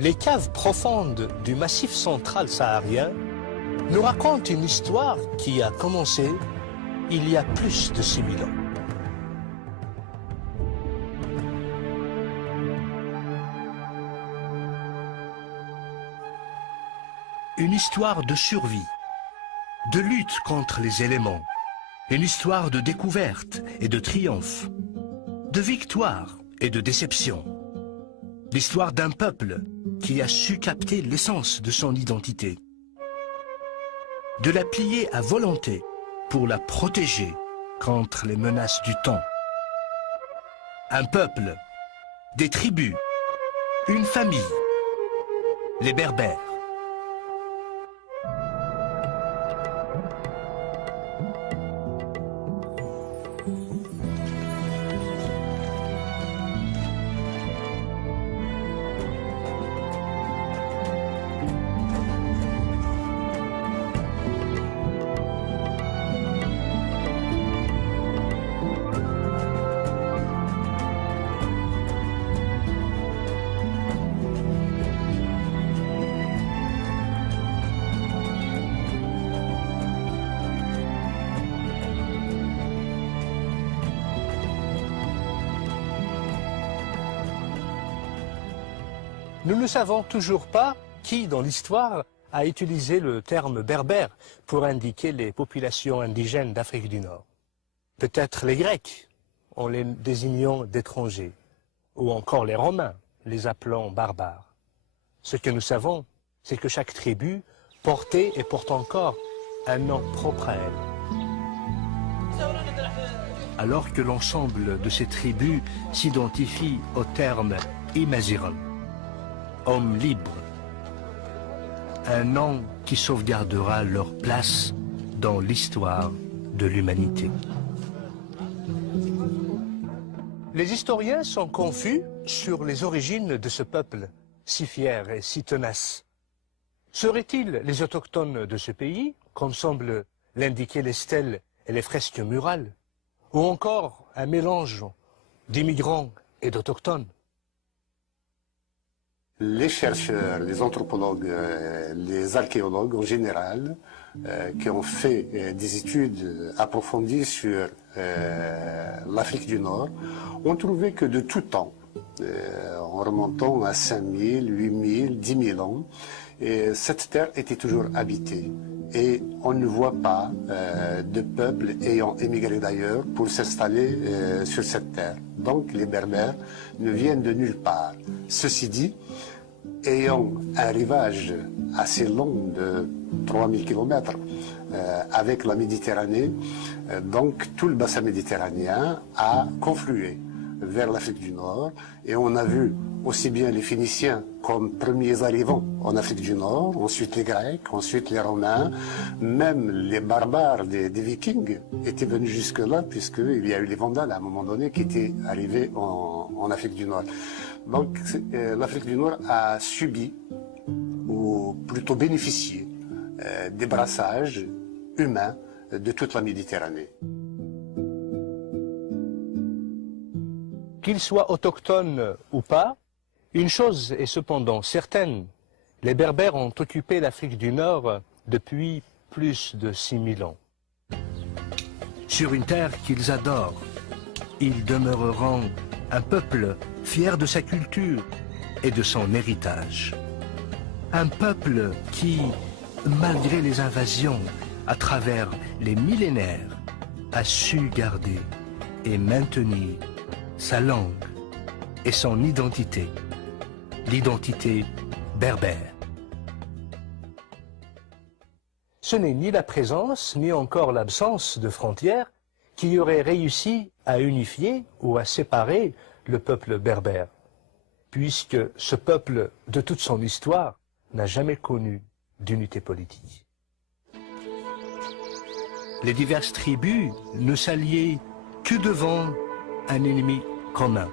Les caves profondes du massif central saharien nous racontent une histoire qui a commencé il y a plus de 6000 ans. Une histoire de survie, de lutte contre les éléments, une histoire de découverte et de triomphe, de victoire et de déception. L'histoire d'un peuple qui a su capter l'essence de son identité, de la plier à volonté pour la protéger contre les menaces du temps. Un peuple, des tribus, une famille, les Berbères. Nous ne savons toujours pas qui, dans l'histoire, a utilisé le terme berbère pour indiquer les populations indigènes d'Afrique du Nord. Peut-être les Grecs, en les désignant d'étrangers, ou encore les Romains, les appelant barbares. Ce que nous savons, c'est que chaque tribu portait et porte encore un nom propre à elle. Alors que l'ensemble de ces tribus s'identifie au terme Imaziran, homme libre, un nom qui sauvegardera leur place dans l'histoire de l'humanité. Les historiens sont confus sur les origines de ce peuple, si fier et si tenace. Seraient-ils les autochtones de ce pays, comme semblent l'indiquer les stèles et les fresques murales, ou encore un mélange d'immigrants et d'autochtones? Les chercheurs, les anthropologues, les archéologues en général, qui ont fait des études approfondies sur l'Afrique du Nord, ont trouvé que de tout temps, en remontant à 5000, 8000, 10 000 ans, cette terre était toujours habitée. Et on ne voit pas de peuple ayant émigré d'ailleurs pour s'installer sur cette terre. Donc les Berbères ne viennent de nulle part. Ceci dit, ayant un rivage assez long de 3000 km avec la Méditerranée, donc tout le bassin méditerranéen a conflué vers l'Afrique du Nord, et on a vu aussi bien les Phéniciens comme premiers arrivants en Afrique du Nord, ensuite les Grecs, ensuite les Romains, même les barbares des Vikings étaient venus jusque-là, puisqu'il y a eu les Vandales à un moment donné qui étaient arrivés en Afrique du Nord. Donc l'Afrique du Nord a subi, ou plutôt bénéficié, des brassages humains de toute la Méditerranée. Qu'ils soient autochtones ou pas, une chose est cependant certaine, les Berbères ont occupé l'Afrique du Nord depuis plus de 6000 ans. Sur une terre qu'ils adorent, ils demeureront un peuple fier de sa culture et de son héritage. Un peuple qui, malgré les invasions, à travers les millénaires, a su garder et maintenir sa langue et son identité, l'identité berbère. Ce n'est ni la présence, ni encore l'absence de frontières qui aurait réussi à unifier ou à séparer le peuple berbère, puisque ce peuple, de toute son histoire, n'a jamais connu d'unité politique. Les diverses tribus ne s'alliaient que devant un ennemi commun.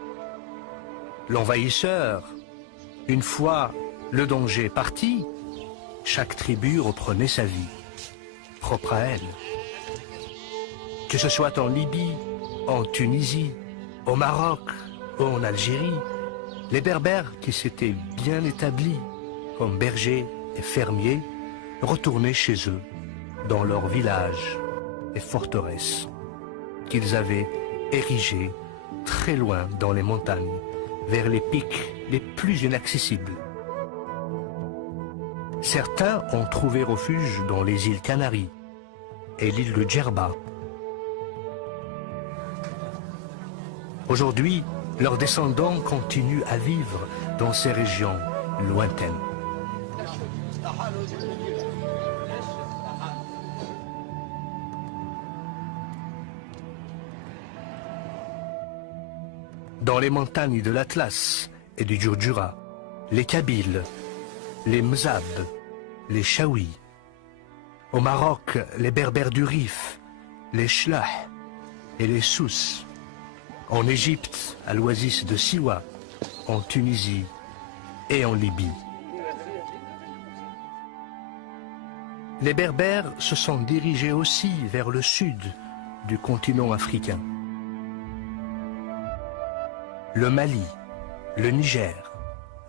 L'envahisseur, une fois le danger parti, chaque tribu reprenait sa vie, propre à elle. Que ce soit en Libye, en Tunisie, au Maroc ou en Algérie, les Berbères qui s'étaient bien établis, comme bergers et fermiers, retournaient chez eux, dans leurs villages et forteresses, qu'ils avaient érigés très loin dans les montagnes, vers les pics les plus inaccessibles. Certains ont trouvé refuge dans les îles Canaries et l'île de Djerba. Aujourd'hui, leurs descendants continuent à vivre dans ces régions lointaines. Dans les montagnes de l'Atlas et du Djurdjura, les Kabyles, les Mzab, les Chaouis. Au Maroc, les Berbères du Rif, les Chlah et les Souss. En Égypte, à l'oasis de Siwa, en Tunisie et en Libye. Les Berbères se sont dirigés aussi vers le sud du continent africain. Le Mali, le Niger,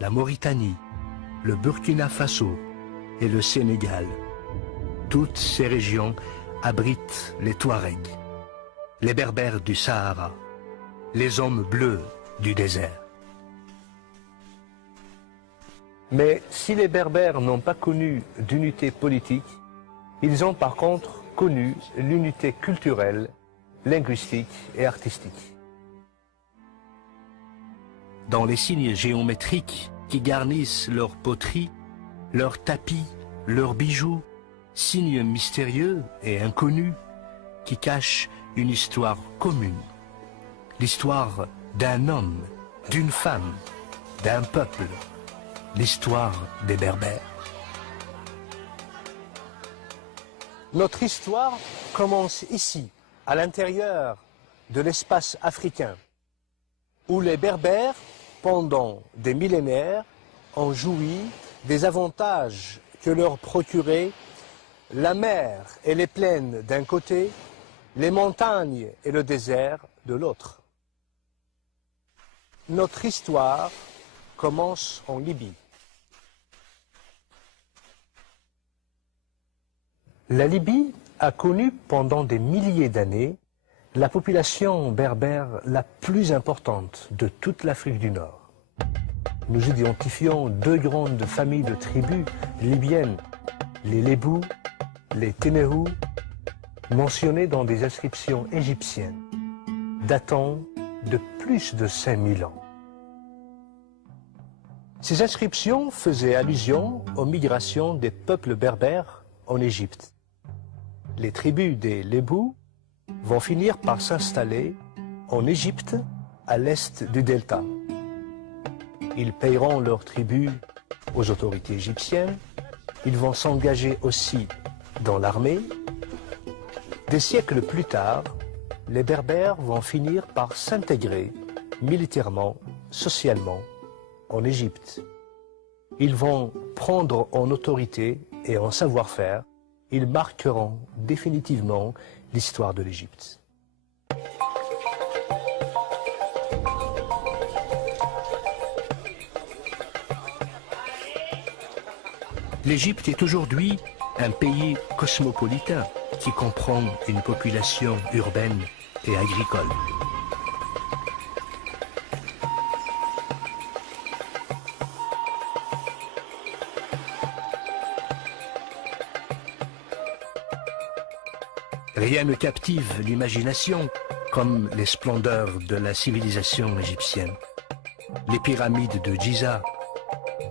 la Mauritanie, le Burkina Faso et le Sénégal. Toutes ces régions abritent les Touaregs, les Berbères du Sahara, les hommes bleus du désert. Mais si les Berbères n'ont pas connu d'unité politique, ils ont par contre connu l'unité culturelle, linguistique et artistique. Dans les signes géométriques qui garnissent leurs poteries, leurs tapis, leurs bijoux, signes mystérieux et inconnus qui cachent une histoire commune. L'histoire d'un homme, d'une femme, d'un peuple, l'histoire des Berbères. Notre histoire commence ici, à l'intérieur de l'espace africain, où les Berbères, pendant des millénaires, ont joui des avantages que leur procuraient la mer et les plaines d'un côté, les montagnes et le désert de l'autre. Notre histoire commence en Libye. La Libye a connu pendant des milliers d'années la population berbère la plus importante de toute l'Afrique du Nord. Nous identifions deux grandes familles de tribus libyennes, les Lébous, les Ténérous, mentionnées dans des inscriptions égyptiennes, datant de plus de 5000 ans. Ces inscriptions faisaient allusion aux migrations des peuples berbères en Égypte. Les tribus des Lébous vont finir par s'installer en Égypte, à l'est du delta. Ils payeront leur tribut aux autorités égyptiennes. Ils vont s'engager aussi dans l'armée. Des siècles plus tard, les Berbères vont finir par s'intégrer militairement, socialement, en Égypte. Ils vont prendre en autorité et en savoir-faire. Ils marqueront définitivement l'histoire de l'Égypte. L'Égypte est aujourd'hui un pays cosmopolitain qui comprend une population urbaine et agricole. Rien ne captive l'imagination comme les splendeurs de la civilisation égyptienne. Les pyramides de Giza,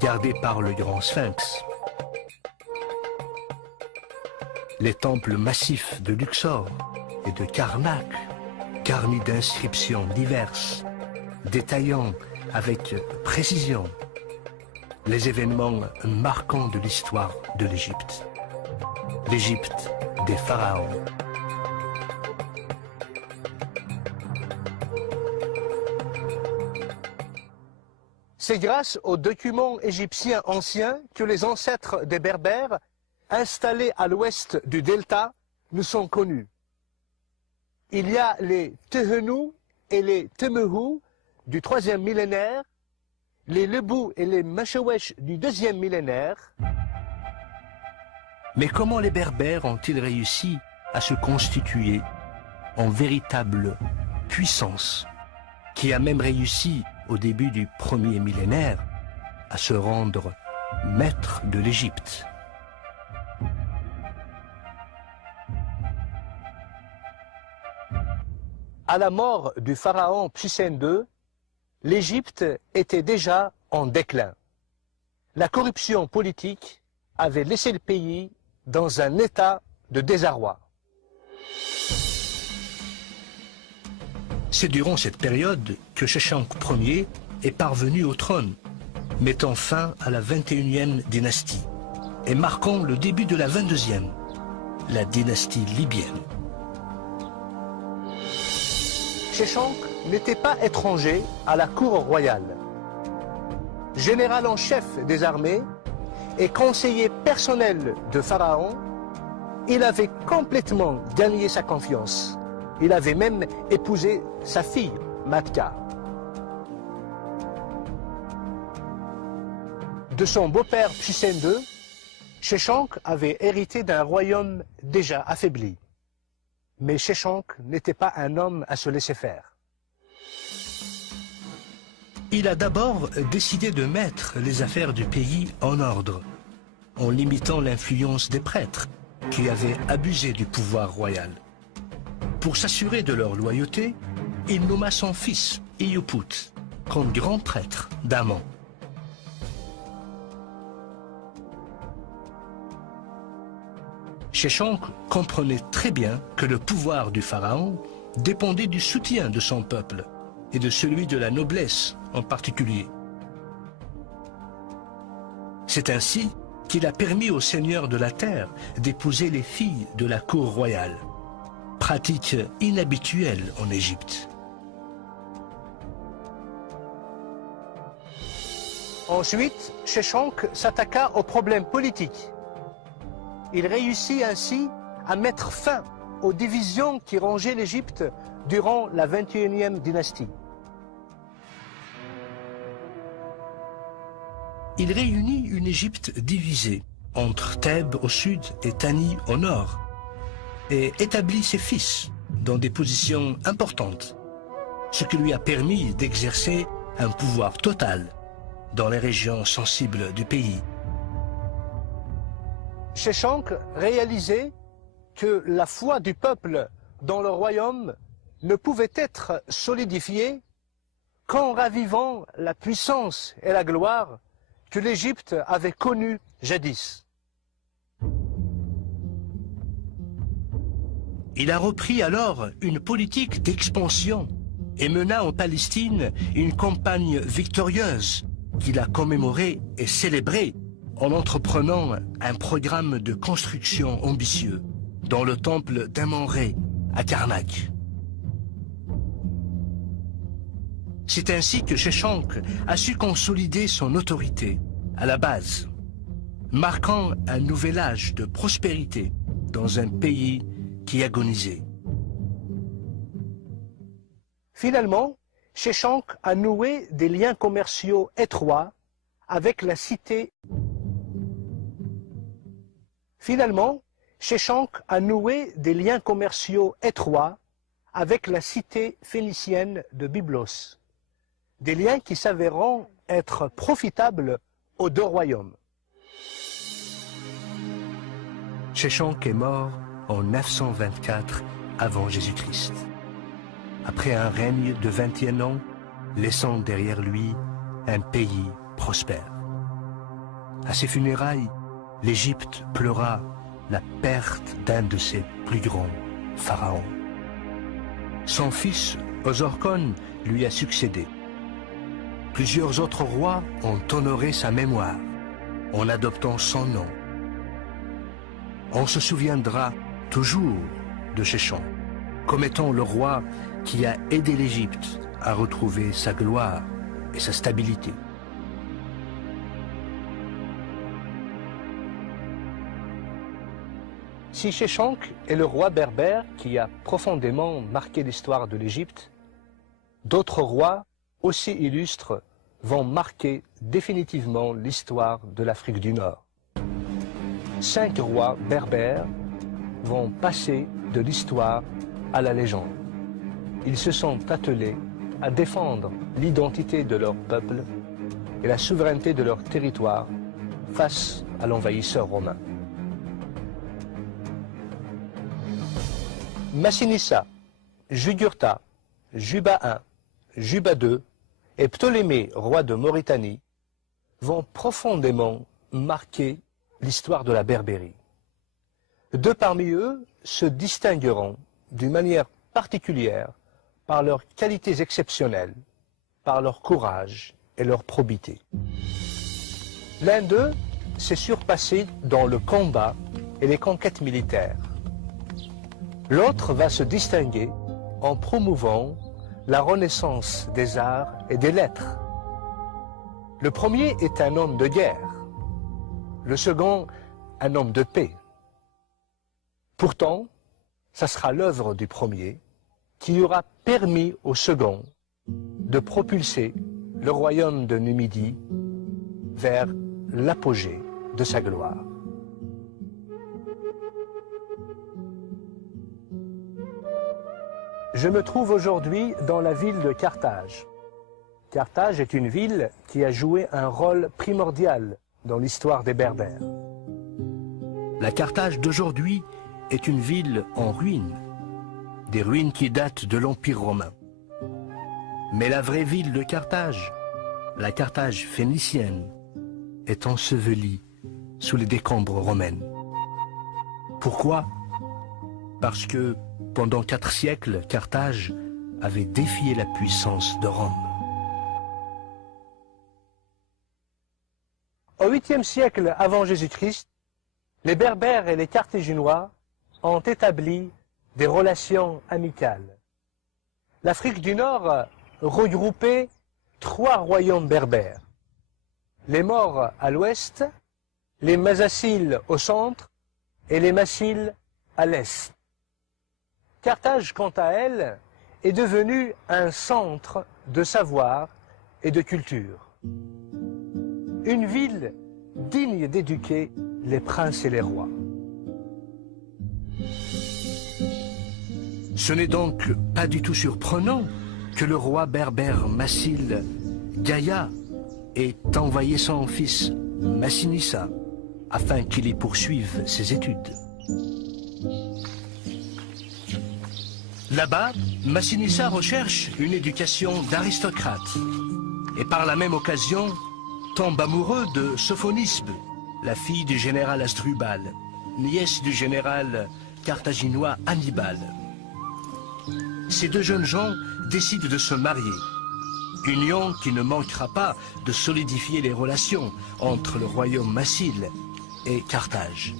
gardées par le grand sphinx. Les temples massifs de Luxor et de Karnak, garnis d'inscriptions diverses, détaillant avec précision les événements marquants de l'histoire de l'Égypte. L'Égypte des pharaons. C'est grâce aux documents égyptiens anciens que les ancêtres des Berbères, installés à l'ouest du delta, nous sont connus. Il y a les Tehenou et les Temehu du 3e millénaire les Lebou et les Machewesh du 2e millénaire. Mais comment les Berbères ont-ils réussi à se constituer en véritable puissance, qui a même réussi au début du 1er millénaire à se rendre maître de l'Égypte? À la mort du pharaon Psusen II, l'Égypte était déjà en déclin. La corruption politique avait laissé le pays dans un état de désarroi. C'est durant cette période que Sheshonq Ier est parvenu au trône, mettant fin à la 21e dynastie et marquant le début de la 22e, la dynastie libyenne. Sheshonq n'était pas étranger à la cour royale. Général en chef des armées et conseiller personnel de Pharaon, il avait complètement gagné sa confiance. Il avait même épousé sa fille, Matka. De son beau-père Psusen II, Sheshonq avait hérité d'un royaume déjà affaibli. Mais Sheshonq n'était pas un homme à se laisser faire. Il a d'abord décidé de mettre les affaires du pays en ordre, en limitant l'influence des prêtres qui avaient abusé du pouvoir royal. Pour s'assurer de leur loyauté, il nomma son fils, Iyuput, comme grand prêtre d'Amon. Sheshonq comprenait très bien que le pouvoir du pharaon dépendait du soutien de son peuple et de celui de la noblesse en particulier. C'est ainsi qu'il a permis aux seigneurs de la terre d'épouser les filles de la cour royale, pratique inhabituelle en Égypte. Ensuite, Sheshonq s'attaqua aux problèmes politiques. Il réussit ainsi à mettre fin aux divisions qui rongeaient l'Égypte durant la 21e dynastie. Il réunit une Égypte divisée entre Thèbes au sud et Tani au nord et établit ses fils dans des positions importantes, ce qui lui a permis d'exercer un pouvoir total dans les régions sensibles du pays. Sheshonq réalisait que la foi du peuple dans le royaume ne pouvait être solidifiée qu'en ravivant la puissance et la gloire que l'Égypte avait connues jadis. Il a repris alors une politique d'expansion et mena en Palestine une campagne victorieuse qu'il a commémorée et célébrée en entreprenant un programme de construction ambitieux dans le temple d'Amon-Ré à Karnak. C'est ainsi que Sheshonq a su consolider son autorité à la base, marquant un nouvel âge de prospérité dans un pays qui agonisait. Finalement, Sheshonq a noué des liens commerciaux étroits avec la cité. Finalement, Sheshonq a noué des liens commerciaux étroits avec la cité phénicienne de Byblos, des liens qui s'avéreront être profitables aux deux royaumes. Sheshonq est mort en 924 avant Jésus-Christ, après un règne de 21 ans, laissant derrière lui un pays prospère. À ses funérailles, l'Égypte pleura la perte d'un de ses plus grands pharaons. Son fils, Osorkon, lui a succédé. Plusieurs autres rois ont honoré sa mémoire en adoptant son nom. On se souviendra toujours de Sheshonq comme étant le roi qui a aidé l'Égypte à retrouver sa gloire et sa stabilité. Si Sheshonq est le roi berbère qui a profondément marqué l'histoire de l'Égypte, d'autres rois aussi illustres vont marquer définitivement l'histoire de l'Afrique du Nord. 5 rois berbères vont passer de l'histoire à la légende. Ils se sont attelés à défendre l'identité de leur peuple et la souveraineté de leur territoire face à l'envahisseur romain. Massinissa, Jugurtha, Juba I, Juba II et Ptolémée, roi de Mauritanie, vont profondément marquer l'histoire de la Berbérie. 2 parmi eux se distingueront d'une manière particulière par leurs qualités exceptionnelles, par leur courage et leur probité. L'un d'eux s'est surpassé dans le combat et les conquêtes militaires. L'autre va se distinguer en promouvant la renaissance des arts et des lettres. Le premier est un homme de guerre, le second un homme de paix. Pourtant, ça sera l'œuvre du premier qui aura permis au second de propulser le royaume de Numidie vers l'apogée de sa gloire. Je me trouve aujourd'hui dans la ville de Carthage. Carthage est une ville qui a joué un rôle primordial dans l'histoire des Berbères. La Carthage d'aujourd'hui est une ville en ruine, des ruines qui datent de l'Empire romain. Mais la vraie ville de Carthage, la Carthage phénicienne, est ensevelie sous les décombres romaines. Pourquoi? Parce que pendant 4 siècles, Carthage avait défié la puissance de Rome. Au 8e siècle avant Jésus-Christ, les Berbères et les Carthaginois ont établi des relations amicales. L'Afrique du Nord regroupait 3 royaumes berbères. Les Maures à l'ouest, les Masaciles au centre et les Massiles à l'est. Carthage, quant à elle, est devenue un centre de savoir et de culture. Une ville digne d'éduquer les princes et les rois. Ce n'est donc pas du tout surprenant que le roi berbère Massile Gaïa ait envoyé son fils Massinissa afin qu'il y poursuive ses études. Là-bas, Massinissa recherche une éducation d'aristocrate et par la même occasion tombe amoureux de Sophonisbe, la fille du général Asdrubal, nièce du général carthaginois Hannibal. Ces 2 jeunes gens décident de se marier, union qui ne manquera pas de solidifier les relations entre le royaume massile et Carthage.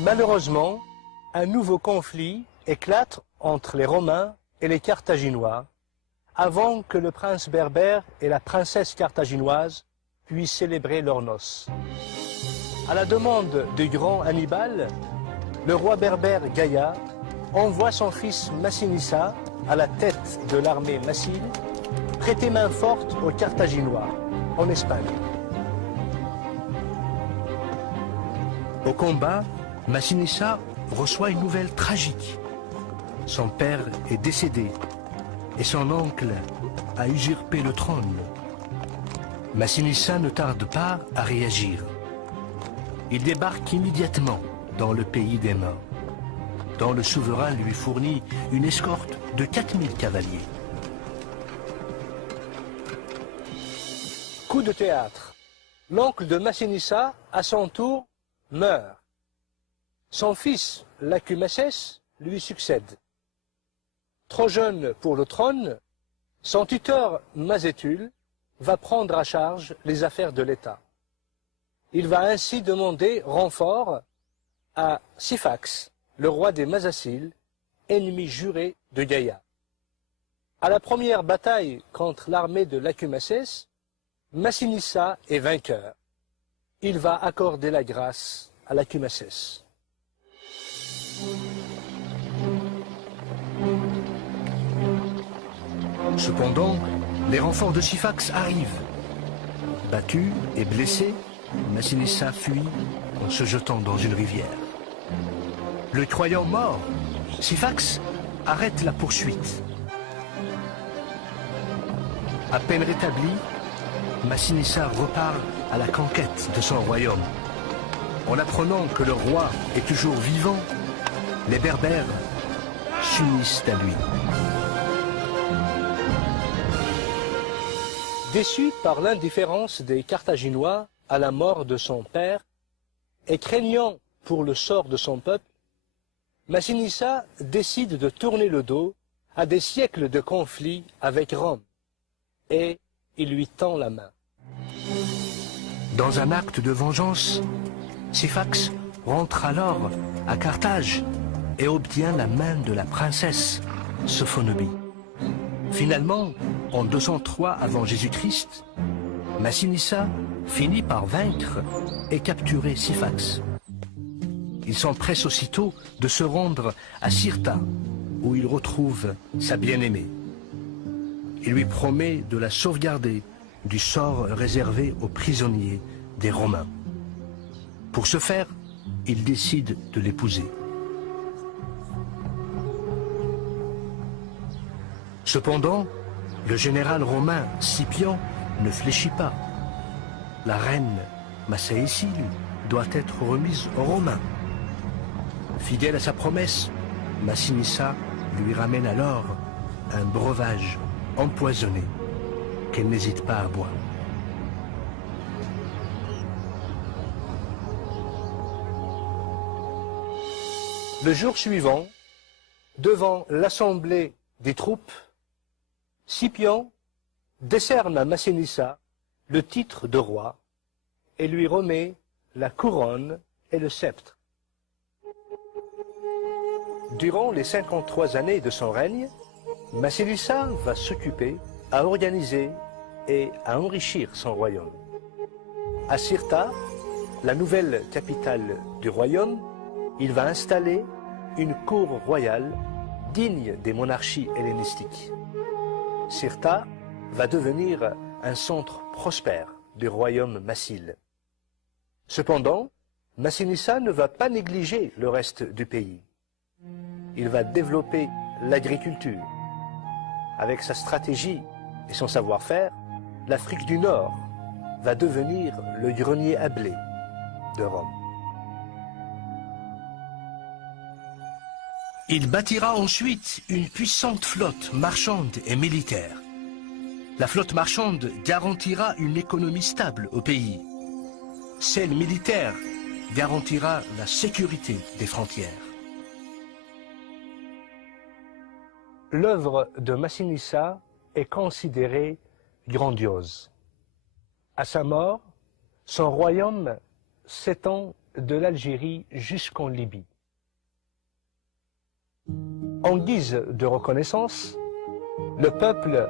Malheureusement, un nouveau conflit éclate entre les Romains et les Carthaginois avant que le prince berbère et la princesse carthaginoise puissent célébrer leurs noces. À la demande du grand Hannibal, le roi berbère Gaïa envoie son fils Massinissa à la tête de l'armée massile prêter main forte aux Carthaginois en Espagne. Au combat, Massinissa reçoit une nouvelle tragique. Son père est décédé et son oncle a usurpé le trône. Massinissa ne tarde pas à réagir. Il débarque immédiatement dans le pays des morts, dont le souverain lui fournit une escorte de 4000 cavaliers. Coup de théâtre. L'oncle de Massinissa, à son tour, meurt. Son fils, Lacumaces, lui succède. Trop jeune pour le trône, son tuteur Mazétul va prendre à charge les affaires de l'État. Il va ainsi demander renfort à Syphax, le roi des Masaciles, ennemi juré de Gaïa. À la première bataille contre l'armée de Lacumaces, Massinissa est vainqueur. Il va accorder la grâce à Lacumaces. Cependant, les renforts de Syphax arrivent. Battu et blessé, Massinissa fuit en se jetant dans une rivière. Le croyant mort, Syphax arrête la poursuite. À peine rétabli, Massinissa repart à la conquête de son royaume. En apprenant que le roi est toujours vivant, les Berbères s'unissent à lui. Déçu par l'indifférence des Carthaginois à la mort de son père et craignant pour le sort de son peuple, Massinissa décide de tourner le dos à des siècles de conflits avec Rome et il lui tend la main. Dans un acte de vengeance, Syphax rentre alors à Carthage et obtient la main de la princesse Sophonobie. Finalement, en 203 avant Jésus-Christ, Massinissa finit par vaincre et capturer Syphax. Il s'empresse aussitôt de se rendre à Cirta, où il retrouve sa bien-aimée. Il lui promet de la sauvegarder du sort réservé aux prisonniers des Romains. Pour ce faire, il décide de l'épouser. Cependant, le général romain Scipion ne fléchit pas. La reine Massaécie doit être remise aux Romains. Fidèle à sa promesse, Massinissa lui ramène alors un breuvage empoisonné qu'elle n'hésite pas à boire. Le jour suivant, devant l'assemblée des troupes, Scipion décerne à Massinissa le titre de roi et lui remet la couronne et le sceptre. Durant les 53 années de son règne, Massinissa va s'occuper à organiser et à enrichir son royaume. À Cirta, la nouvelle capitale du royaume, il va installer une cour royale digne des monarchies hellénistiques. Cirta va devenir un centre prospère du royaume massile. Cependant, Massinissa ne va pas négliger le reste du pays. Il va développer l'agriculture. Avec sa stratégie et son savoir-faire, l'Afrique du Nord va devenir le grenier à blé de Rome. Il bâtira ensuite une puissante flotte marchande et militaire. La flotte marchande garantira une économie stable au pays. Celle militaire garantira la sécurité des frontières. L'œuvre de Massinissa est considérée grandiose. À sa mort, son royaume s'étend de l'Algérie jusqu'en Libye. En guise de reconnaissance, le peuple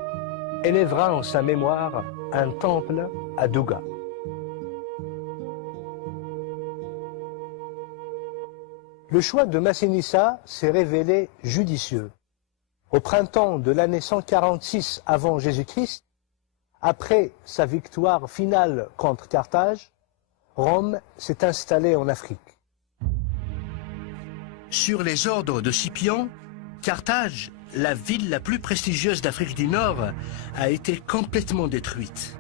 élèvera en sa mémoire un temple à Douga. Le choix de Massinissa s'est révélé judicieux. Au printemps de l'année 146 avant Jésus-Christ, après sa victoire finale contre Carthage, Rome s'est installée en Afrique. Sur les ordres de Scipion, Carthage, la ville la plus prestigieuse d'Afrique du Nord, a été complètement détruite.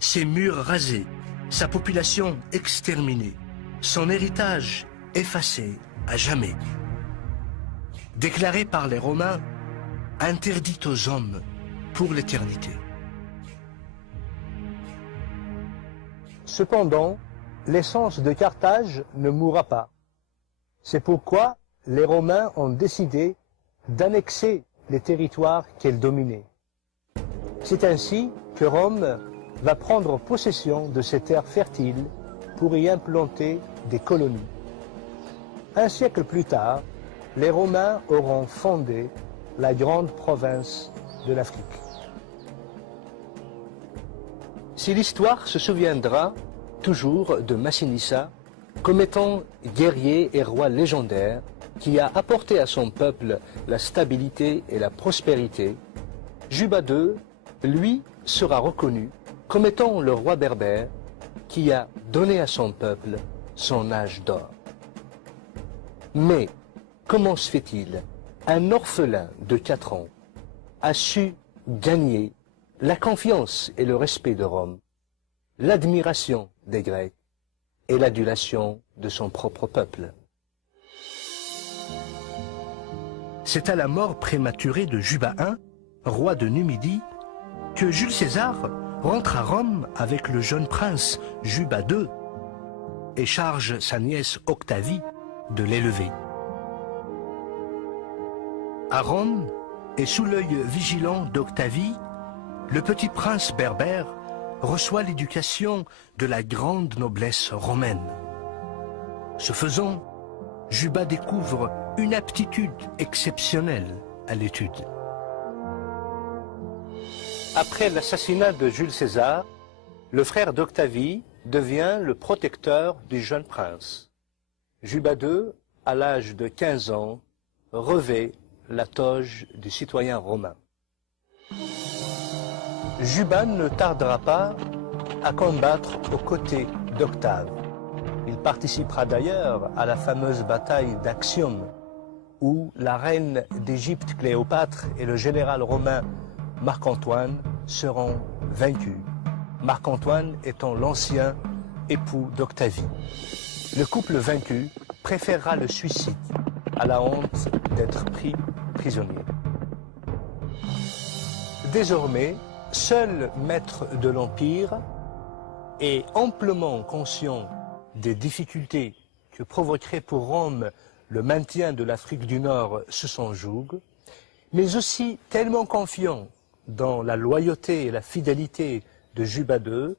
Ses murs rasés, sa population exterminée, son héritage effacé à jamais. Déclaré par les Romains, interdit aux hommes pour l'éternité. Cependant, l'essence de Carthage ne mourra pas. C'est pourquoi les Romains ont décidé d'annexer les territoires qu'elle dominait. C'est ainsi que Rome va prendre possession de ces terres fertiles pour y implanter des colonies. Un siècle plus tard, les Romains auront fondé la grande province de l'Afrique. Si l'histoire se souviendra toujours de Massinissa comme étant guerrier et roi légendaire qui a apporté à son peuple la stabilité et la prospérité, Juba II, lui, sera reconnu comme étant le roi berbère qui a donné à son peuple son âge d'or. Mais comment se fait-il un orphelin de 4 ans a su gagner la confiance et le respect de Rome, l'admiration des Grecs et l'adulation de son propre peuple? C'est à la mort prématurée de Juba I, roi de Numidie, que Jules César rentre à Rome avec le jeune prince Juba II et charge sa nièce Octavie de l'élever. À Rome, et sous l'œil vigilant d'Octavie, le petit prince berbère reçoit l'éducation de la grande noblesse romaine. Ce faisant, Juba découvre une aptitude exceptionnelle à l'étude. Après l'assassinat de Jules César, le frère d'Octavie devient le protecteur du jeune prince. Juba II, à l'âge de 15 ans, revêt la toge du citoyen romain. Juba ne tardera pas à combattre aux côtés d'Octave. Il participera d'ailleurs à la fameuse bataille d'Actium, où la reine d'Égypte Cléopâtre et le général romain Marc-Antoine seront vaincus, Marc-Antoine étant l'ancien époux d'Octavie. Le couple vaincu préférera le suicide à la honte d'être pris prisonnier. Désormais, seul maître de l'Empire et amplement conscient des difficultés que provoquerait pour Rome le maintien de l'Afrique du Nord sous son joug, mais aussi tellement confiant dans la loyauté et la fidélité de Juba II,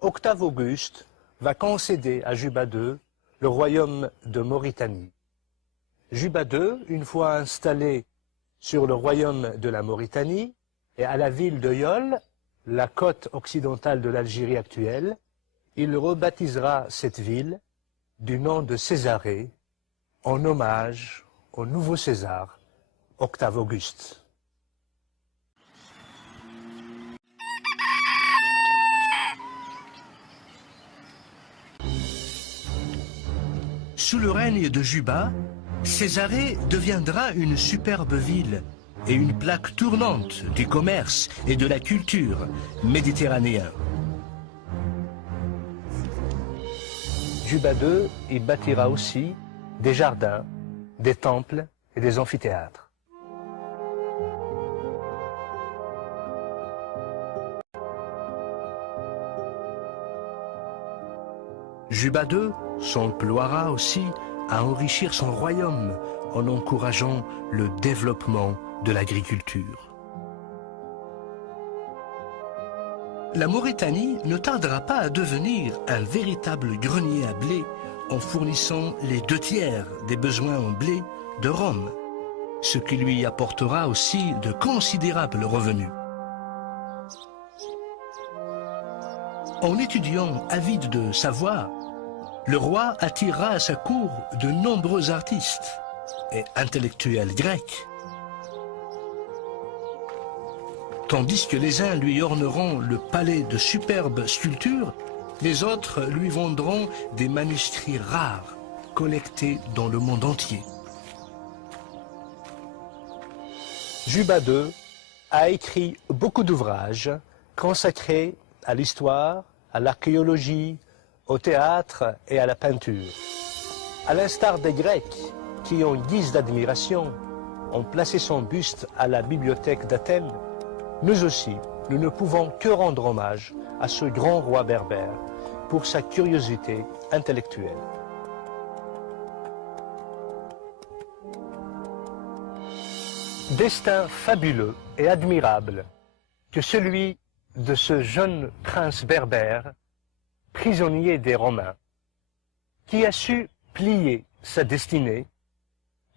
Octave Auguste va concéder à Juba II le royaume de Mauritanie. Juba II, une fois installé sur le royaume de la Mauritanie et à la ville de Yol, la côte occidentale de l'Algérie actuelle, il rebaptisera cette ville du nom de Césarée, en hommage au nouveau César, Octave Auguste. Sous le règne de Juba, Césarée deviendra une superbe ville et une plaque tournante du commerce et de la culture méditerranéen. Juba II y bâtira aussi des jardins, des temples et des amphithéâtres. Juba II s'emploiera aussi à enrichir son royaume en encourageant le développement de l'agriculture. La Mauritanie ne tardera pas à devenir un véritable grenier à blé en fournissant les 2/3 des besoins en blé de Rome, ce qui lui apportera aussi de considérables revenus. En étudiant avide de savoir, le roi attirera à sa cour de nombreux artistes et intellectuels grecs, tandis que les uns lui orneront le palais de superbes sculptures, les autres lui vendront des manuscrits rares collectés dans le monde entier. Juba II a écrit beaucoup d'ouvrages consacrés à l'histoire, à l'archéologie, au théâtre et à la peinture. À l'instar des Grecs qui, en guise d'admiration, ont placé son buste à la bibliothèque d'Athènes, nous aussi, nous ne pouvons que rendre hommage à ce grand roi berbère pour sa curiosité intellectuelle. Destin fabuleux et admirable que celui de ce jeune prince berbère, prisonnier des Romains, qui a su plier sa destinée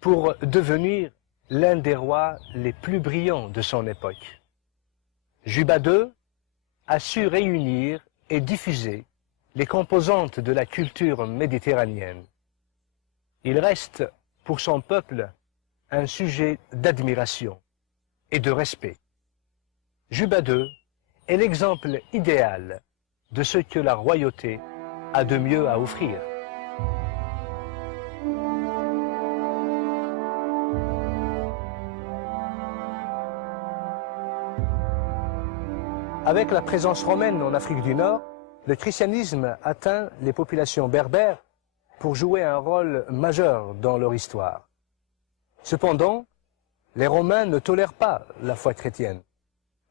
pour devenir l'un des rois les plus brillants de son époque. Juba II a su réunir et diffuser les composantes de la culture méditerranéenne. Il reste pour son peuple un sujet d'admiration et de respect. Juba II est l'exemple idéal de ce que la royauté a de mieux à offrir. Avec la présence romaine en Afrique du Nord, le christianisme atteint les populations berbères pour jouer un rôle majeur dans leur histoire. Cependant, les Romains ne tolèrent pas la foi chrétienne.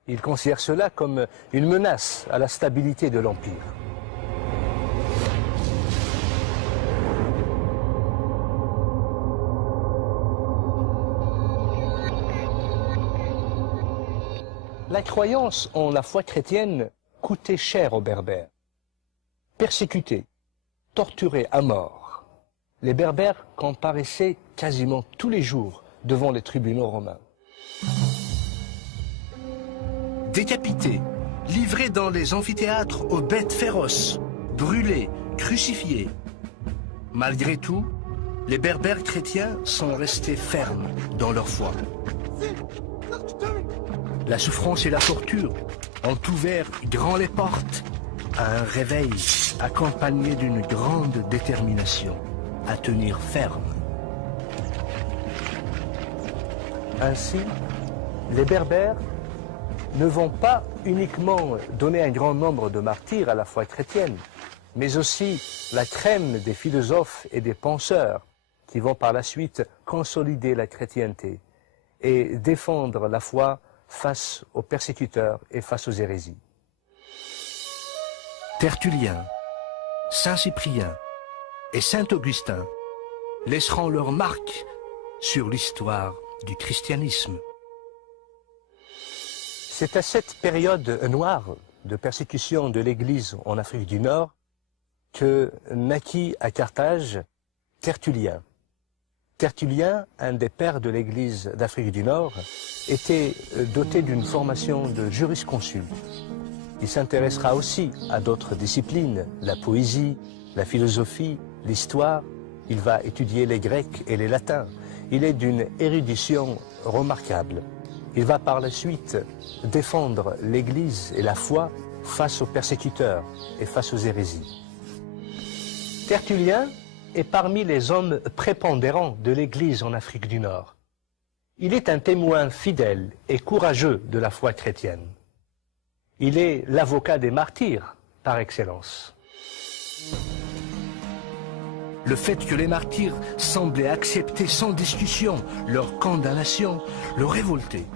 Ils considèrent cela comme une menace à la stabilité de l'Empire. La croyance en la foi chrétienne coûtait cher aux Berbères. Persécutés, torturés à mort, les Berbères comparaissaient quasiment tous les jours devant les tribunaux romains. Décapités, livrés dans les amphithéâtres aux bêtes féroces, brûlés, crucifiés. Malgré tout, les Berbères chrétiens sont restés fermes dans leur foi. La souffrance et la torture ont ouvert grand les portes à un réveil accompagné d'une grande détermination à tenir ferme. Ainsi, les Berbères ne vont pas uniquement donner un grand nombre de martyrs à la foi chrétienne, mais aussi la crème des philosophes et des penseurs qui vont par la suite consolider la chrétienté et défendre la foi face aux persécuteurs et face aux hérésies. Tertullien, Saint Cyprien et Saint Augustin laisseront leur marque sur l'histoire du christianisme. C'est à cette période noire de persécution de l'Église en Afrique du Nord que naquit à Carthage Tertullien. Tertullien, un des pères de l'Église d'Afrique du Nord, était doté d'une formation de jurisconsulte. Il s'intéressera aussi à d'autres disciplines, la poésie, la philosophie, l'histoire. Il va étudier les Grecs et les Latins. Il est d'une érudition remarquable. Il va par la suite défendre l'Église et la foi face aux persécuteurs et face aux hérésies. Tertullien est parmi les hommes prépondérants de l'Église en Afrique du Nord. Il est un témoin fidèle et courageux de la foi chrétienne. Il est l'avocat des martyrs par excellence. Le fait que les martyrs semblaient accepter sans discussion leur condamnation le révoltait.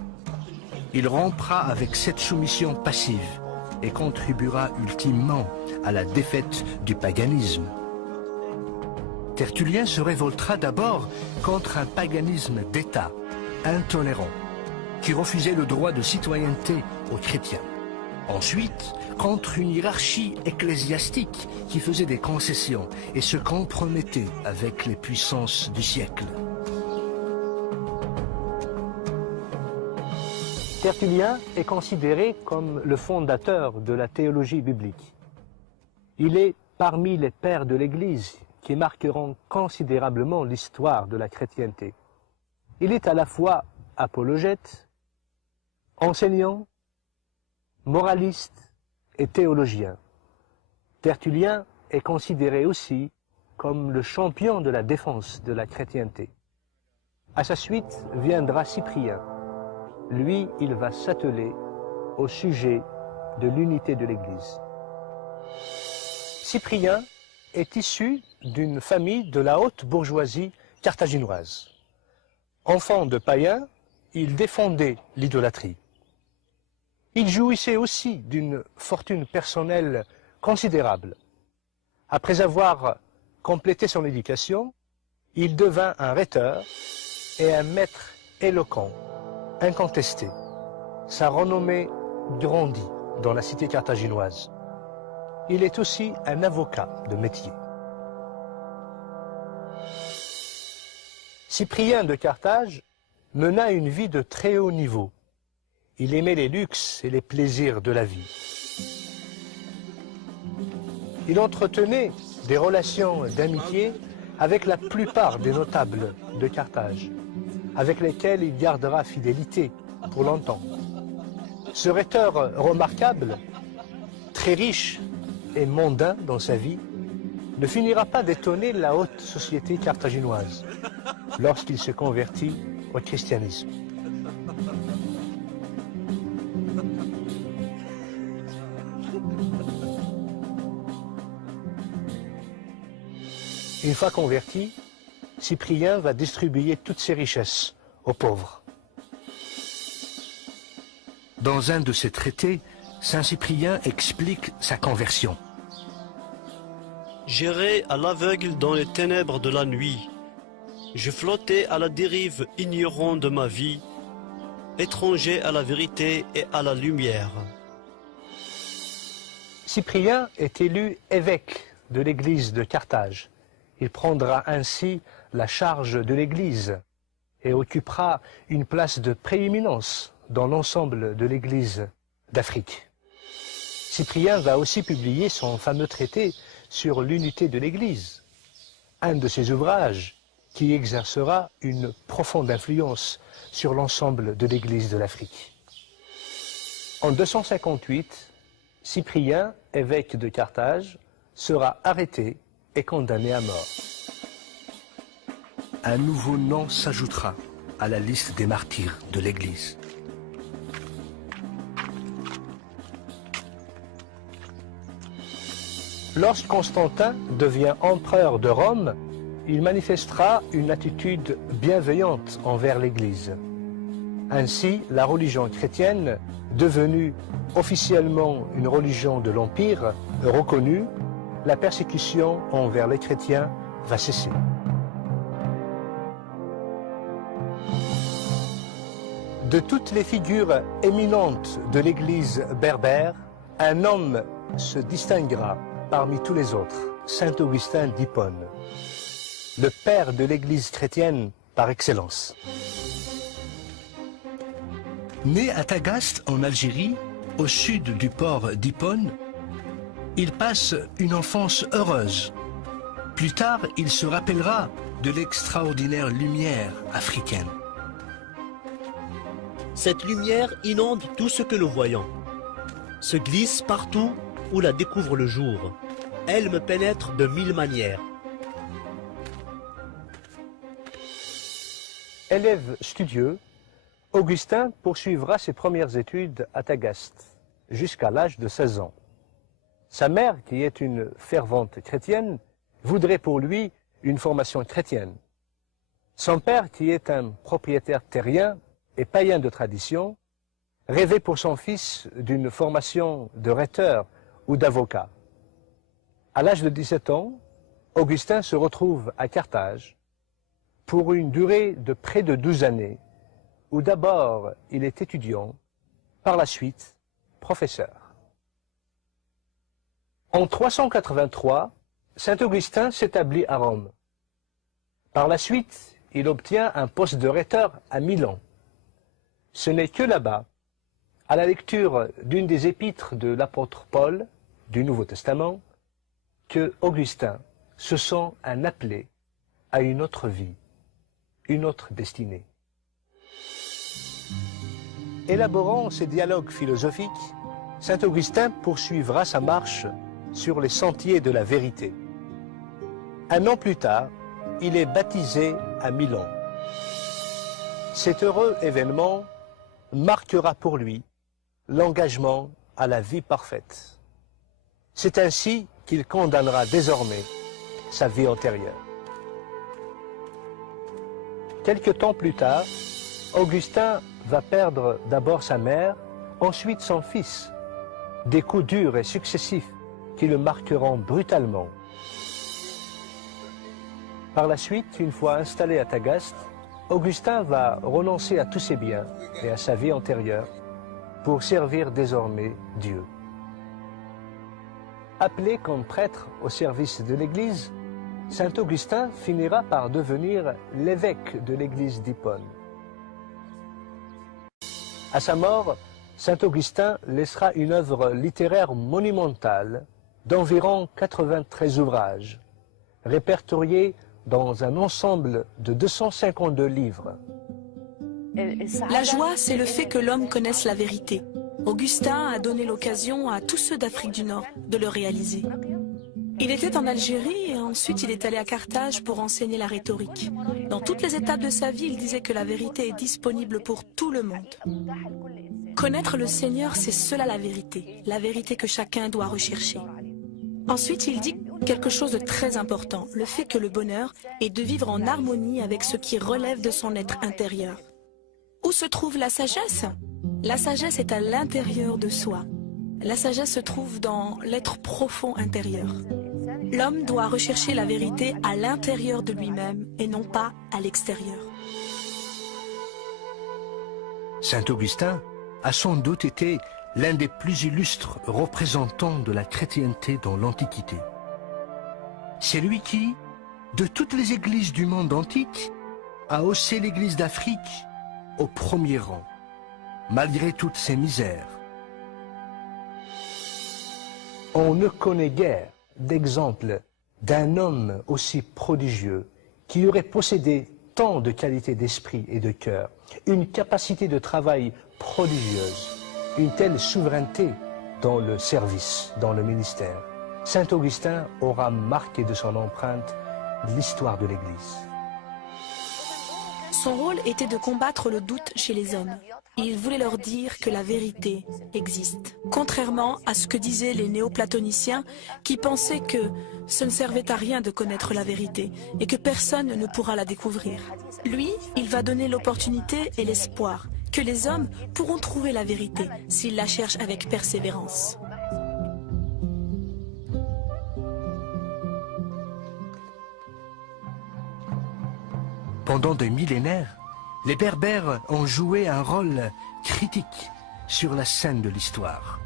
Il rompra avec cette soumission passive et contribuera ultimement à la défaite du paganisme. Tertullien se révoltera d'abord contre un paganisme d'État intolérant qui refusait le droit de citoyenneté aux chrétiens. Ensuite, contre une hiérarchie ecclésiastique qui faisait des concessions et se compromettait avec les puissances du siècle. Tertullien est considéré comme le fondateur de la théologie biblique. Il est parmi les pères de l'Église qui marqueront considérablement l'histoire de la chrétienté. Il est à la fois apologète, enseignant, moraliste et théologien. Tertullien est considéré aussi comme le champion de la défense de la chrétienté. À sa suite viendra Cyprien. Lui, il va s'atteler au sujet de l'unité de l'Église. Cyprien est issu d'une famille de la haute bourgeoisie carthaginoise. Enfant de païens, il défendait l'idolâtrie. Il jouissait aussi d'une fortune personnelle considérable. Après avoir complété son éducation, il devint un rhéteur et un maître éloquent, incontesté. Sa renommée grandit dans la cité carthaginoise. Il est aussi un avocat de métier. Cyprien de Carthage mena une vie de très haut niveau. Il aimait les luxes et les plaisirs de la vie. Il entretenait des relations d'amitié avec la plupart des notables de Carthage, avec lesquels il gardera fidélité pour longtemps. Ce rhéteur remarquable, très riche et mondain dans sa vie, ne finira pas d'étonner la haute société carthaginoise lorsqu'il se convertit au christianisme. Une fois converti, Cyprien va distribuer toutes ses richesses aux pauvres. Dans un de ses traités, Saint Cyprien explique sa conversion. J'errais à l'aveugle dans les ténèbres de la nuit. Je flottais à la dérive, ignorant de ma vie, étranger à la vérité et à la lumière. Cyprien est élu évêque de l'église de Carthage. Il prendra ainsi la charge de l'église et occupera une place de prééminence dans l'ensemble de l'église d'Afrique. Cyprien va aussi publier son fameux traité sur l'unité de l'église, un de ses ouvrages qui exercera une profonde influence sur l'ensemble de l'église de l'Afrique. En 258, Cyprien, évêque de Carthage, sera arrêté et condamné à mort. Un nouveau nom s'ajoutera à la liste des martyrs de l'Église. Lorsque Constantin devient empereur de Rome, il manifestera une attitude bienveillante envers l'Église. Ainsi, la religion chrétienne, devenue officiellement une religion de l'Empire, reconnue, la persécution envers les chrétiens va cesser. De toutes les figures éminentes de l'Église berbère, un homme se distinguera parmi tous les autres, Saint Augustin d'Hippone, le père de l'Église chrétienne par excellence. Né à Tagaste, en Algérie, au sud du port d'Hippone, il passe une enfance heureuse. Plus tard, il se rappellera de l'extraordinaire lumière africaine. Cette lumière inonde tout ce que nous voyons, se glisse partout où la découvre le jour. Elle me pénètre de 1000 manières. Élève studieux, Augustin poursuivra ses premières études à Tagaste, jusqu'à l'âge de 16 ans. Sa mère, qui est une fervente chrétienne, voudrait pour lui une formation chrétienne. Son père, qui est un propriétaire terrien et païen de tradition, rêvait pour son fils d'une formation de rhéteur ou d'avocat. À l'âge de 17 ans, Augustin se retrouve à Carthage pour une durée de près de 12 années, où d'abord il est étudiant, par la suite professeur. En 383, Saint Augustin s'établit à Rome. Par la suite, il obtient un poste de rhéteur à Milan. Ce n'est que là-bas, à la lecture d'une des épîtres de l'apôtre Paul du Nouveau Testament, que Augustin se sent un appelé à une autre vie, une autre destinée. Élaborant ces dialogues philosophiques, Saint Augustin poursuivra sa marche sur les sentiers de la vérité. Un an plus tard, il est baptisé à Milan. Cet heureux événement marquera pour lui l'engagement à la vie parfaite. C'est ainsi qu'il condamnera désormais sa vie antérieure. Quelque temps plus tard, Augustin va perdre d'abord sa mère, ensuite son fils, des coups durs et successifs qui le marqueront brutalement. Par la suite, une fois installé à Tagaste, Augustin va renoncer à tous ses biens et à sa vie antérieure pour servir désormais Dieu. Appelé comme prêtre au service de l'Église, Saint Augustin finira par devenir l'évêque de l'Église d'Hippone. À sa mort, Saint Augustin laissera une œuvre littéraire monumentale d'environ 93 ouvrages, répertoriés dans un ensemble de 252 livres. La joie, c'est le fait que l'homme connaisse la vérité. Augustin a donné l'occasion à tous ceux d'Afrique du Nord de le réaliser. Il était en Algérie et ensuite il est allé à Carthage pour enseigner la rhétorique. Dans toutes les étapes de sa vie, il disait que la vérité est disponible pour tout le monde. Connaître le Seigneur, c'est cela la vérité que chacun doit rechercher. Ensuite, il dit quelque chose de très important, le fait que le bonheur est de vivre en harmonie avec ce qui relève de son être intérieur. Où se trouve la sagesse? La sagesse est à l'intérieur de soi. La sagesse se trouve dans l'être profond intérieur. L'homme doit rechercher la vérité à l'intérieur de lui-même et non pas à l'extérieur. Saint Augustin a sans doute été l'un des plus illustres représentants de la chrétienté dans l'Antiquité. C'est lui qui, de toutes les églises du monde antique, a haussé l'église d'Afrique au premier rang, malgré toutes ses misères. On ne connaît guère d'exemple d'un homme aussi prodigieux qui aurait possédé tant de qualités d'esprit et de cœur, une capacité de travail prodigieuse, une telle souveraineté dans le service, dans le ministère. Saint Augustin aura marqué de son empreinte l'histoire de l'Église. Son rôle était de combattre le doute chez les hommes. Il voulait leur dire que la vérité existe. Contrairement à ce que disaient les néoplatoniciens qui pensaient que ce ne servait à rien de connaître la vérité et que personne ne pourra la découvrir. Lui, il va donner l'opportunité et l'espoir que les hommes pourront trouver la vérité s'ils la cherchent avec persévérance. Pendant des millénaires, les Berbères ont joué un rôle critique sur la scène de l'histoire.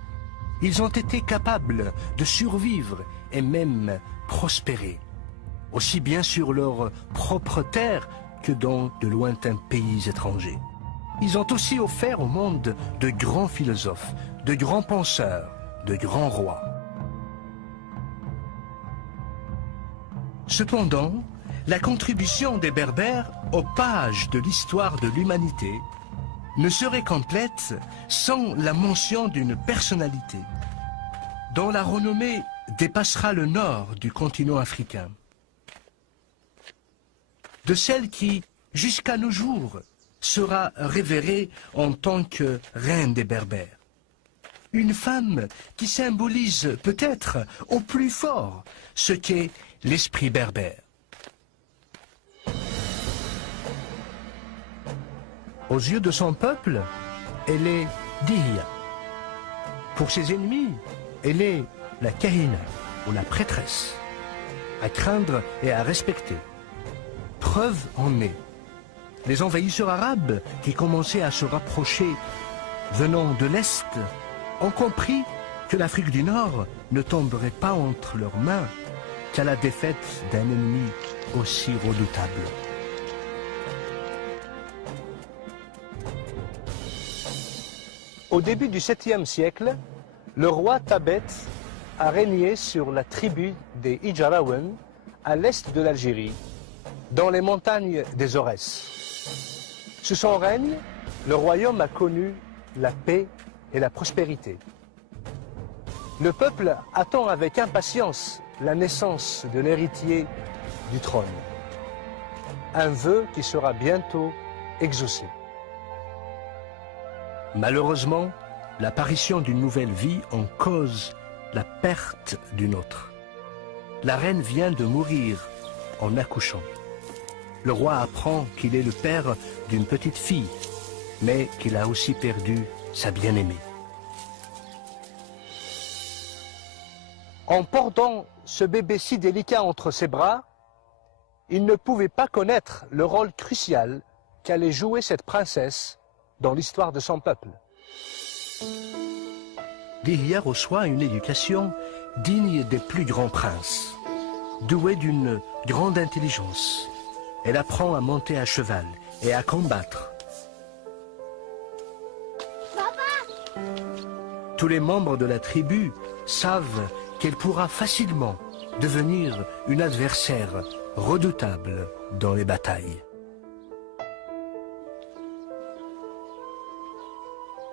Ils ont été capables de survivre et même prospérer, aussi bien sur leur propre terre que dans de lointains pays étrangers. Ils ont aussi offert au monde de grands philosophes, de grands penseurs, de grands rois. Cependant, la contribution des Berbères aux pages de l'histoire de l'humanité ne serait complète sans la mention d'une personnalité dont la renommée dépassera le nord du continent africain. De celle qui, jusqu'à nos jours, sera révérée en tant que reine des Berbères. Une femme qui symbolise peut-être au plus fort ce qu'est l'esprit berbère. Aux yeux de son peuple, elle est Dihia. Pour ses ennemis, elle est la Kahina, ou la prêtresse, à craindre et à respecter. Preuve en est. Les envahisseurs arabes qui commençaient à se rapprocher venant de l'Est ont compris que l'Afrique du Nord ne tomberait pas entre leurs mains qu'à la défaite d'un ennemi aussi redoutable. Au début du 7e siècle, le roi Tabet a régné sur la tribu des Ijarawen à l'est de l'Algérie, dans les montagnes des Aurès. Sous son règne, le royaume a connu la paix et la prospérité. Le peuple attend avec impatience la naissance de l'héritier du trône. Un vœu qui sera bientôt exaucé. Malheureusement, l'apparition d'une nouvelle vie en cause la perte d'une autre. La reine vient de mourir en accouchant. Le roi apprend qu'il est le père d'une petite fille, mais qu'il a aussi perdu sa bien-aimée. En portant ce bébé si délicat entre ses bras, il ne pouvait pas connaître le rôle crucial qu'allait jouer cette princesse dans l'histoire de son peuple. Dihia reçoit une éducation digne des plus grands princes. Douée d'une grande intelligence, elle apprend à monter à cheval et à combattre. Papa! Tous les membres de la tribu savent qu'elle pourra facilement devenir une adversaire redoutable dans les batailles.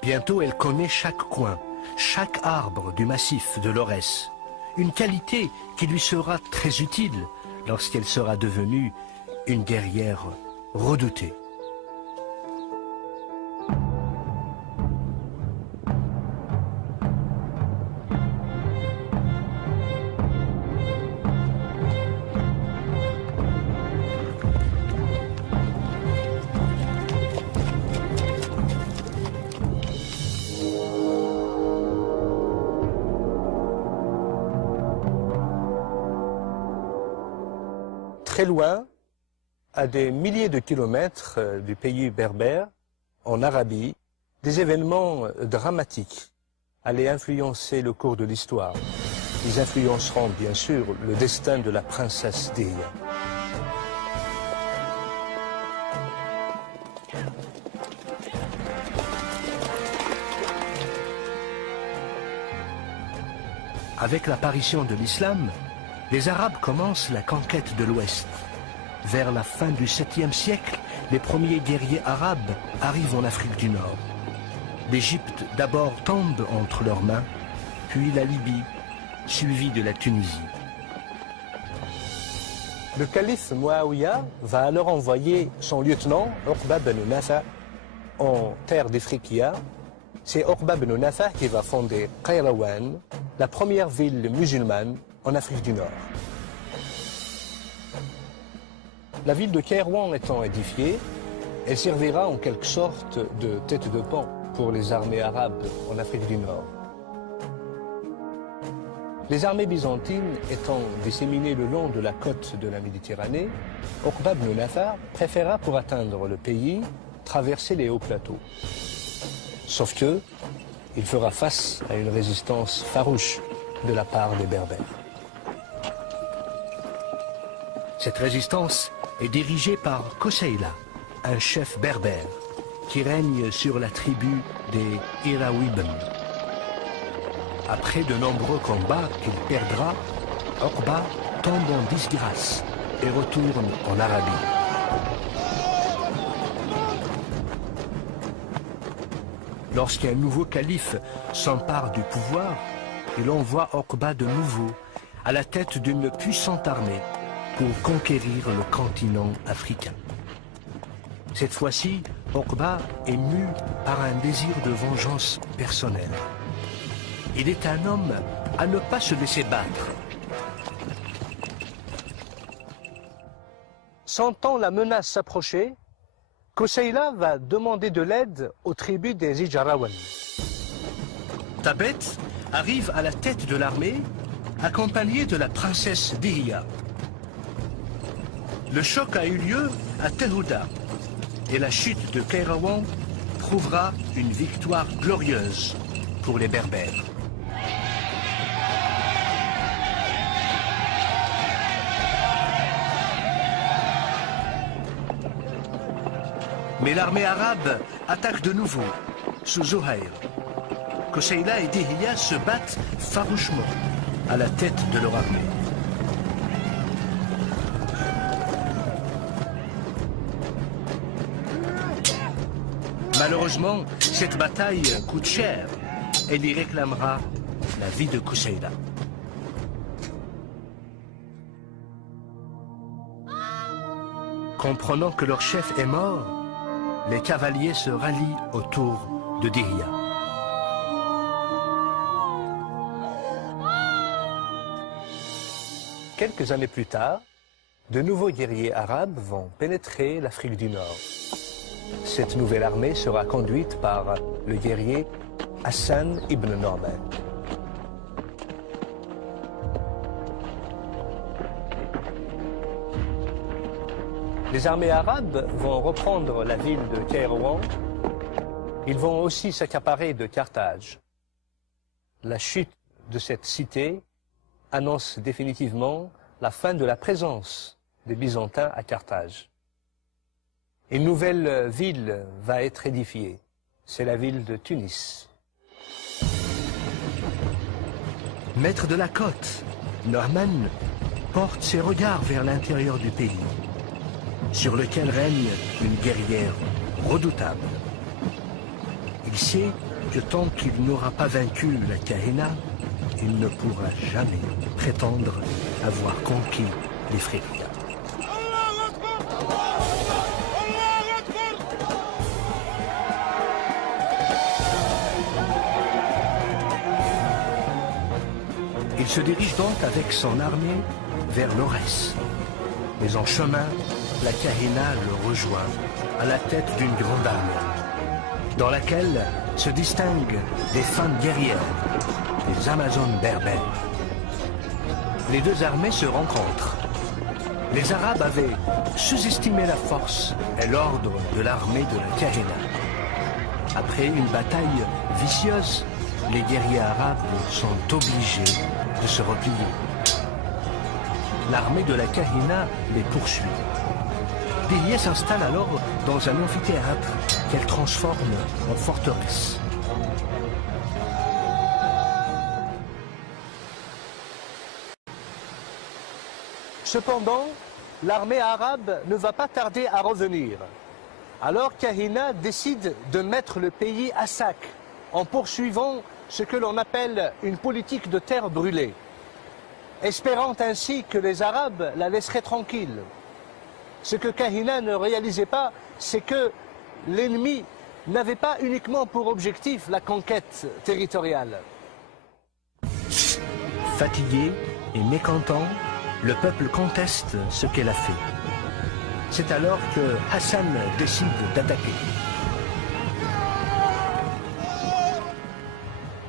Bientôt, elle connaît chaque coin, chaque arbre du massif de l'Aurès. Une qualité qui lui sera très utile lorsqu'elle sera devenue une guerrière redoutée. Très loin, à des milliers de kilomètres du pays berbère, en Arabie, des événements dramatiques allaient influencer le cours de l'histoire. Ils influenceront bien sûr le destin de la princesse Dihya. Avec l'apparition de l'islam, les Arabes commencent la conquête de l'Ouest. Vers la fin du 7e siècle, les premiers guerriers arabes arrivent en Afrique du Nord. L'Égypte d'abord tombe entre leurs mains, puis la Libye, suivie de la Tunisie. Le calife Muawiyah va alors envoyer son lieutenant, Uqba ibn Nafa', en terre d'Ifriqiya. C'est Uqba ibn Nafa' qui va fonder Qayrawan, la première ville musulmane en Afrique du Nord. La ville de Kairouan étant édifiée, elle servira en quelque sorte de tête de pont pour les armées arabes en Afrique du Nord. Les armées byzantines étant disséminées le long de la côte de la Méditerranée, Uqba ibn Nafa' préféra pour atteindre le pays traverser les hauts plateaux. Sauf que il fera face à une résistance farouche de la part des Berbères. Cette résistance est dirigée par Koseila, un chef berbère qui règne sur la tribu des Irawibn. Après de nombreux combats qu'il perdra, Uqba tombe en disgrâce et retourne en Arabie. Lorsqu'un nouveau calife s'empare du pouvoir, il envoie Uqba de nouveau à la tête d'une puissante armée pour conquérir le continent africain. Cette fois-ci, Uqba est mu par un désir de vengeance personnelle. Il est un homme à ne pas se laisser battre. Sentant la menace s'approcher, Koseila va demander de l'aide aux tribus des Ijarawan. Tabet arrive à la tête de l'armée, accompagné de la princesse Dihya. Le choc a eu lieu à Tehouda et la chute de Kairouan prouvera une victoire glorieuse pour les Berbères. Mais l'armée arabe attaque de nouveau, sous Zuhair. Koseila et Dihya se battent farouchement à la tête de leur armée. Malheureusement, cette bataille coûte cher. Elle y réclamera la vie de Koseila. Comprenant que leur chef est mort, les cavaliers se rallient autour de Dihya. Quelques années plus tard, de nouveaux guerriers arabes vont pénétrer l'Afrique du Nord. Cette nouvelle armée sera conduite par le guerrier Hassan ibn Norman. Les armées arabes vont reprendre la ville de Kairouan. Ils vont aussi s'accaparer de Carthage. La chute de cette cité annonce définitivement la fin de la présence des Byzantins à Carthage. Une nouvelle ville va être édifiée. C'est la ville de Tunis. Maître de la côte, Norman porte ses regards vers l'intérieur du pays, sur lequel règne une guerrière redoutable. Il sait que tant qu'il n'aura pas vaincu la Kahina, il ne pourra jamais prétendre avoir conquis l'Ifriqiya. Il se dirige donc avec son armée vers l'Aurès. Mais en chemin, la Kahina le rejoint à la tête d'une grande armée, dans laquelle se distinguent des femmes guerrières, des Amazones berbères. Les deux armées se rencontrent. Les Arabes avaient sous-estimé la force et l'ordre de l'armée de la Kahina. Après une bataille vicieuse, les guerriers arabes sont obligés de se replier. L'armée de la Kahina les poursuit. Dihya s'installe alors dans un amphithéâtre qu'elle transforme en forteresse. Cependant, l'armée arabe ne va pas tarder à revenir. Alors Kahina décide de mettre le pays à sac en poursuivant ce que l'on appelle une politique de terre brûlée, espérant ainsi que les Arabes la laisseraient tranquille. Ce que Kahina ne réalisait pas, c'est que l'ennemi n'avait pas uniquement pour objectif la conquête territoriale. Fatigué et mécontent, le peuple conteste ce qu'elle a fait. C'est alors que Hassan décide d'attaquer.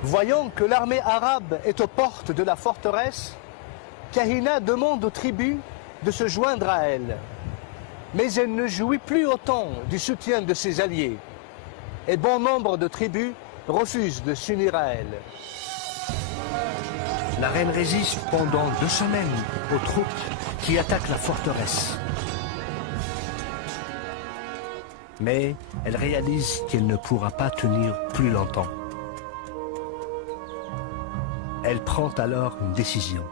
Voyant que l'armée arabe est aux portes de la forteresse, Kahina demande aux tribus de se joindre à elle. Mais elle ne jouit plus autant du soutien de ses alliés. Et bon nombre de tribus refusent de s'unir à elle. La reine résiste pendant 2 semaines aux troupes qui attaquent la forteresse. Mais elle réalise qu'elle ne pourra pas tenir plus longtemps. Elle prend alors une décision.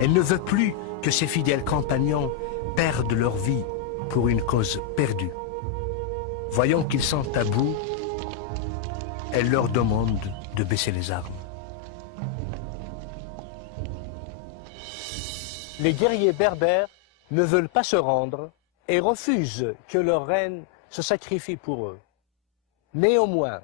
Elle ne veut plus que ses fidèles compagnons perdent leur vie pour une cause perdue. Voyant qu'ils sont à bout, elle leur demande de baisser les armes. Les guerriers berbères ne veulent pas se rendre et refusent que leur reine se sacrifie pour eux. Néanmoins,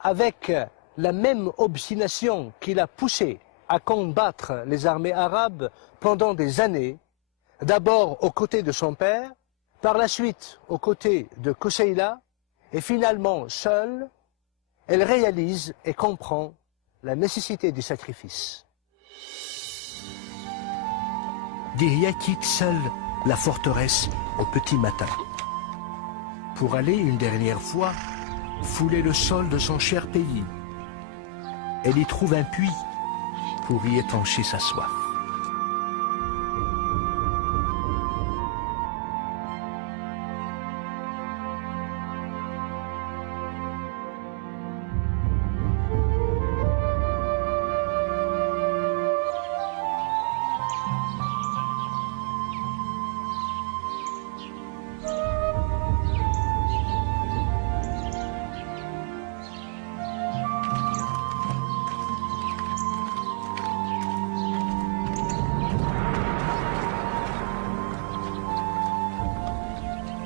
avec la même obstination qui l'a poussé à combattre les armées arabes pendant des années, d'abord aux côtés de son père, par la suite aux côtés de Kousseïla, et finalement seule, elle réalise et comprend la nécessité du sacrifice. Dihya quitte seule la forteresse au petit matin, pour aller une dernière fois fouler le sol de son cher pays. Elle y trouve un puits pour y étancher sa soif.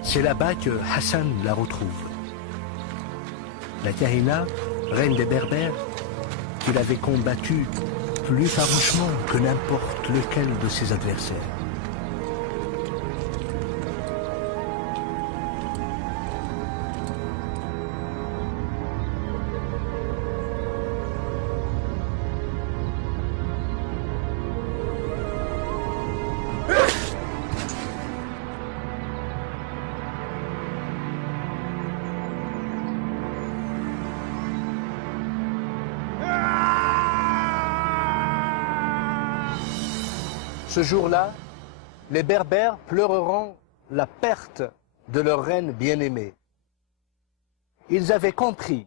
C'est là-bas que Hassan la retrouve. La Kahina, reine des Berbères, qu'il avait combattue plus farouchement que n'importe lequel de ses adversaires. Ce jour-là, les Berbères pleureront la perte de leur reine bien-aimée. Ils avaient compris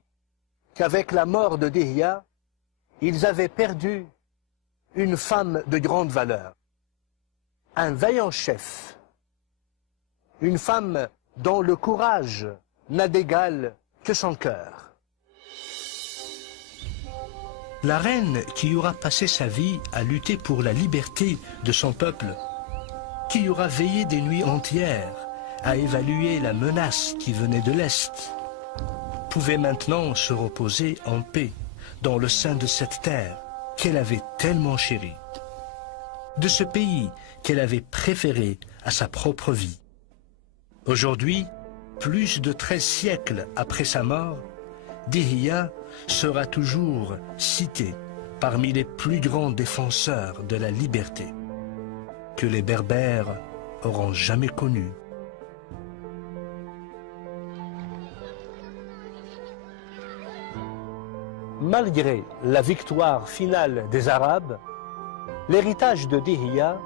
qu'avec la mort de Dihya, ils avaient perdu une femme de grande valeur, un vaillant chef, une femme dont le courage n'a d'égal que son cœur. La reine qui aura passé sa vie à lutter pour la liberté de son peuple, qui aura veillé des nuits entières à évaluer la menace qui venait de l'Est, pouvait maintenant se reposer en paix dans le sein de cette terre qu'elle avait tellement chérie, de ce pays qu'elle avait préféré à sa propre vie. Aujourd'hui, plus de 13 siècles après sa mort, Dihya sera toujours cité parmi les plus grands défenseurs de la liberté que les Berbères auront jamais connue. Malgré la victoire finale des Arabes, l'héritage de Dihya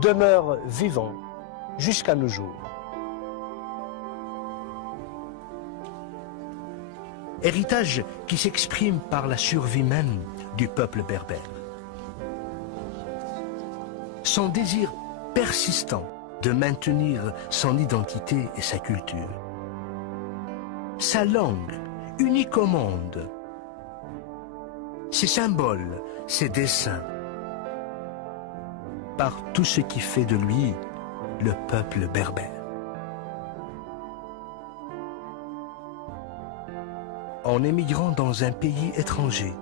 demeure vivant jusqu'à nos jours. Héritage qui s'exprime par la survie même du peuple berbère. Son désir persistant de maintenir son identité et sa culture. Sa langue, unique au monde. Ses symboles, ses dessins. Par tout ce qui fait de lui le peuple berbère. En émigrant dans un pays étranger,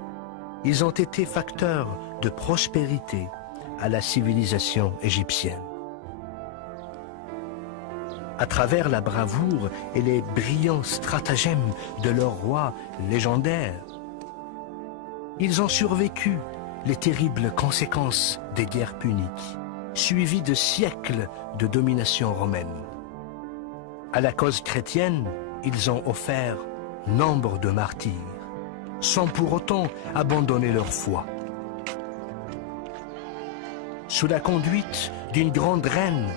ils ont été facteurs de prospérité à la civilisation égyptienne. À travers la bravoure et les brillants stratagèmes de leur roi légendaire, ils ont survécu les terribles conséquences des guerres puniques, suivies de siècles de domination romaine. À la cause chrétienne, ils ont offert nombre de martyrs, sans pour autant abandonner leur foi. Sous la conduite d'une grande reine,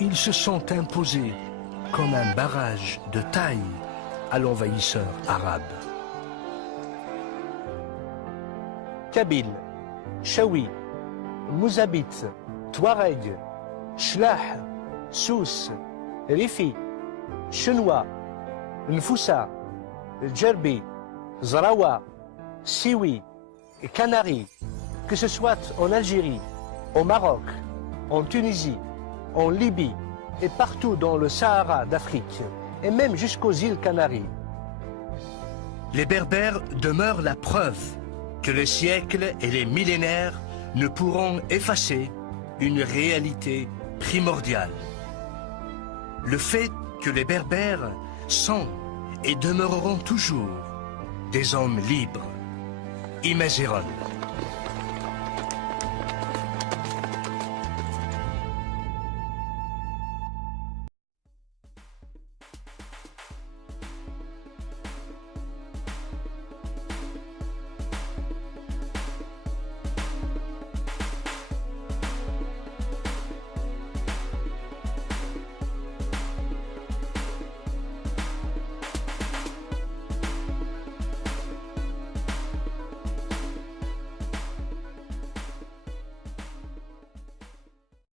ils se sont imposés comme un barrage de taille à l'envahisseur arabe. Kabyle, Chaoui, Mouzabite, Touareg, Shlah, Souss, Rifi, Chenois, Nfoussa, Djerbi, Zarawa, Sioui et Canari, que ce soit en Algérie, au Maroc, en Tunisie, en Libye et partout dans le Sahara d'Afrique, et même jusqu'aux îles Canaries. Les Berbères demeurent la preuve que les siècles et les millénaires ne pourront effacer une réalité primordiale. Le fait que les Berbères sont et demeureront toujours des hommes libres, immésérables.